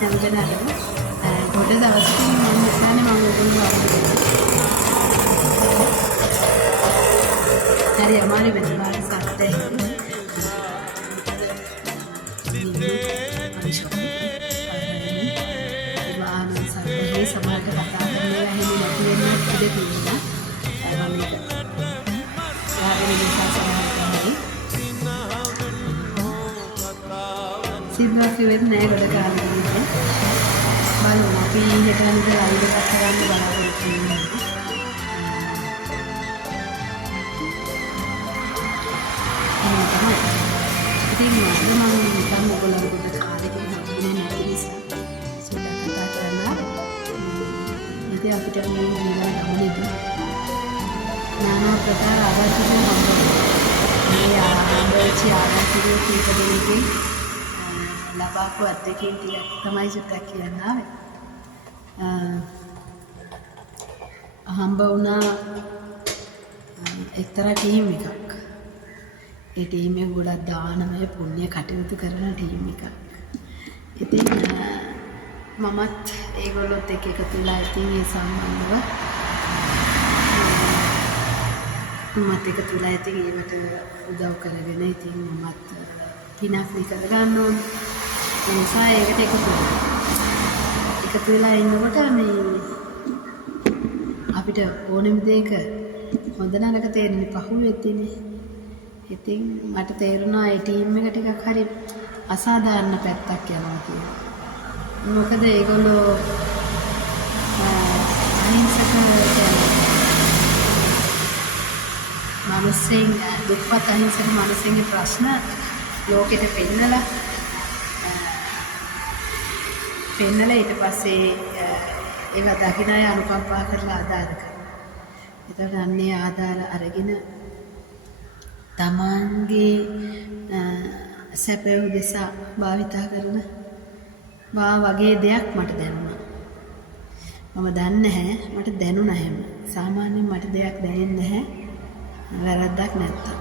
හැමදෙනාටම ගොඩ දවසකින් මම හිතන්නේ මම ඔයගොල්ලෝ හරි අමාරු වෙනවා සත්‍යයි. සමාජ කතා කරනවා එහෙම නැති වෙන්න ඉඩ තියෙනවා. මම ඒක යාගෙන නිසා සමාජයේ සිද්ධාර්ථ වෙන්නේ නැහැ ගොඩ කාලෙකින්. බලමු අපි හෙට අනිත් ලයිව් එකක් කරන්න බලාපොරොත්තු වෙනවා. එහෙනම් තමයි. ඉතින් මම නිකන් ඔයගොල්ලෝ ගොඩ කාලෙකින් හම්බුනේ නැති නිසා සුද්ධ කතා කරලා ඉතින් අපිට මේ ජීවන ගමනේදී নানা ප්‍රකාර අවශ්‍ය හම්බුනේ. මේ ආරම්භයේ ආරම්භයේ කීප දෙනෙක්ගේ ලබාපු අත්දැකීම් ටික තමයි සුට්ටක් කියන්න ආවේ. හම්බ වුණා එක්තරා ටීම් එකක්. ඒ ටීම් එක ගොඩක් දානමය පුණ්‍ය කටයුතු කරන ටීම් එකක්. ඉතින් මමත් ඒගොල්ලොත් එක්ක එකතු වෙලා ඉතින් ඒ සම්බන්ධව මමත් එකතු වෙලා ඉතින් ඒකට උදව් කරගෙන ඉතින් මමත් පිනක් විකර ගන්න ඕනේ. ඒ නිසා ඒකට එකතු වෙලා ඉන්නකොට මේ අපිට ඕනෙම දෙයක හොඳ නරක තේරෙන්නේ පහුවෙද්දිනේ. ඉතින් මට තේරුණා ඒ ටීම් එක ටිකක් හරි අසාධාරණ පැත්තක් යනවා කියලා. මොකද ඒගොල්ලෝ අහිංසක මිනිස්සුන් දුක්පත් අහිංසක මිනිස්සුන්ගේ ප්‍රශ්න ලෝකෙට පෙන්නලා ඊට පස්සේ ඒවා දකින්න අය අනුකම්පා කරලා ආධාර කරනවා. ඒතර අන්නේ ආධාර අරගෙන තමන්ගේ සැපය උදෙසා භාවිතා කරන වගේ දෙයක් මට දැනුණා. මම දන්නේ නැහැ මට දැනුණා එහෙම. සාමාන්‍යයෙන් මට දෙයක් දැනෙන්නේ නැහැ වැරද්දක් නැත්තම්.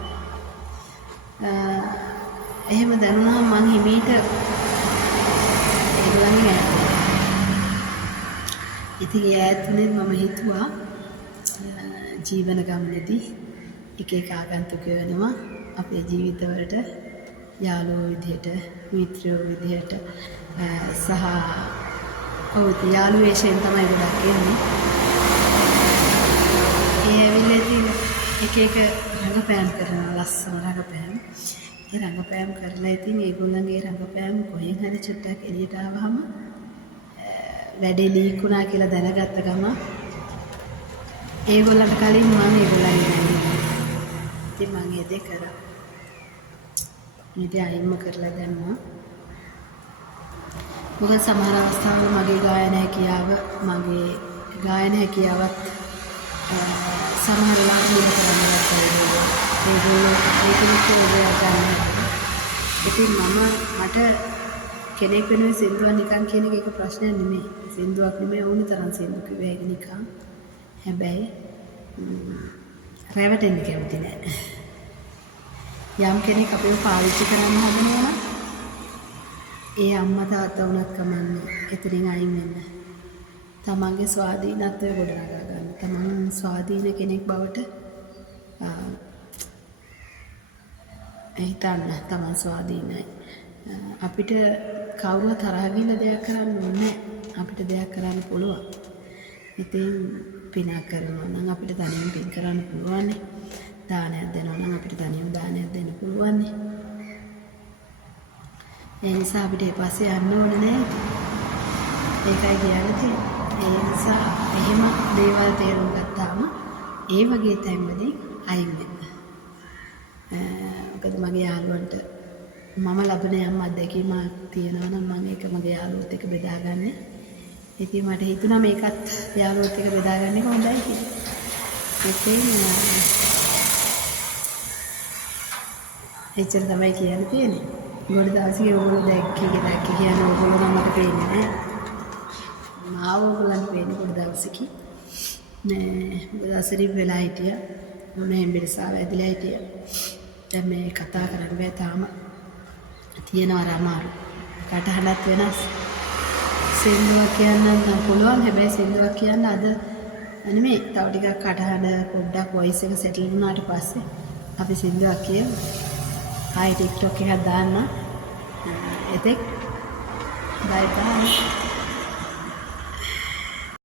එහෙම දැනුණා මං හිමීට ඒගොල්ලන්ගෙන් ඈත් වුණා. ඉතින් ඈත් වුණේ මම හිතුවා ජීවන ගමනේදී එක එක ආගන්තුකයෝ වෙනවා අපේ ජීවිතවලට යාළුවෝ විදිහට මිත්‍රයෝ විදිහට සහ යාළුවෝ වශයෙන් තමයි ගොඩක් එන්නේ. ඒ ඇවිල්ලා ඉතින් එක එක රංගපෑම් කරනවා ලස්සන රංගපෑම්. ඒ රංගපෑම් කරලා ඉතින් ඒගොල්ලන්ගේ රංගපෑම් කොහෙන් හරි චුට්ටක් එළියට ආවහම වැඩේ ලීක් වුණා කියලා දැනගත්ත ගම ඒගොල්ලන්ට කලින් මම ඒගොල්ලන්ගේ ඉතින් මම ඒ දෙක කරා. ඉතින් අයින්ම කරලා දැම්මා. මොකද සමහර අවස්ථාවල මගේ ගායන හැකියාවත් සමහර ලාභ කරනවා ඒගොල්ලෝ ගන්න. ඉතින් මට කෙනෙක් වෙනුවෙන් සින්දුවක් නිකන් කියන එක ප්‍රශ්නයක් නෙමෙයි. සින්දුවක් නෙමෙයි ඕනි තරම් සින්දු කිව්වේ ඒක නිකන්. හැබැයි රැවටෙන්න කැමති නෑ. යම් කෙනෙක් අපිව පාවිච්චි කරන්න හදනවා නම් ඒ අම්මා තාත්තා වුණත් කමන්නේ එතනින් අයින් වෙන්න. තමන්ගේ ස්වාධීනත්වය ගොඩනගා ගන්න. තමන් ස්වාධීන කෙනෙක් බවට හිතන්න. තමන් ස්වාධීනයි. අපිට කවුරුවත් තරහ ගිහින් දෙයක් කරන්න ඕනේ නැහැ. අපිට දෙයක් කරන්න පුළුවන්. ඉතින් පිනක් කරනවා නම් අපිට තනියෙන් පින් කරන්න පුළුවන්. දානයක් දෙනවා නම් අපිට තනියෙන් දානයක් දෙන්න පුළුවන්. ඒ නිසා අපිට ඊපස්සේ යන්න ඕනේ නෑ. ඒකයි කියන්නේ. ඒ නිසා එහෙම දේවල් තේරුම් ගත්තාම ඒ වගේ තැන්වලදී අයින් වෙන්න. මොකද මගේ යාළුවන්ට මම ලබන යම් අත්දැකීමක් තියෙනවා නම් මම ඒක මගේ යාළුවොත් එක්ක බෙදාගන්නේ. ඉතින් මට හිතුණා මේකත් යාළුවොත් එක්ක බෙදාගන්න එක හොඳයි කියලා. ඉතින් එච්චර තමයි කියන්න තියෙන්නේ. ගොඩ දවසක ඕගොල්ලෝ දැක්ක කියන ඕගොල්ලෝ නම් මට පේන්නේ නැහැ. මාව ඕගොල්ලන්ට පේන්නේ ගොඩ දවසක. නෑ දවසරින් වෙලා හිටියා. මොනේ බිරසාව ඇදලා හිටියා. දැන් මේ කතා කරන්න බෑ තාම. තියෙනවා අමාරු. කටහඬත් වෙනස්. සින්දුවක් කියන්නත් නම් පුළුවන්. හැබැයි සින්දුවක් කියන්න අද නෙමෙයි. තව ටිකක් කටහඬ පොඩ්ඩක් වොයිස් එක සෙටල් වුණාට පස්සේ අපි සින්දුවක් කියමු. ආයි TikTok එකක් දාන්න. එතෙක් බයි බයි.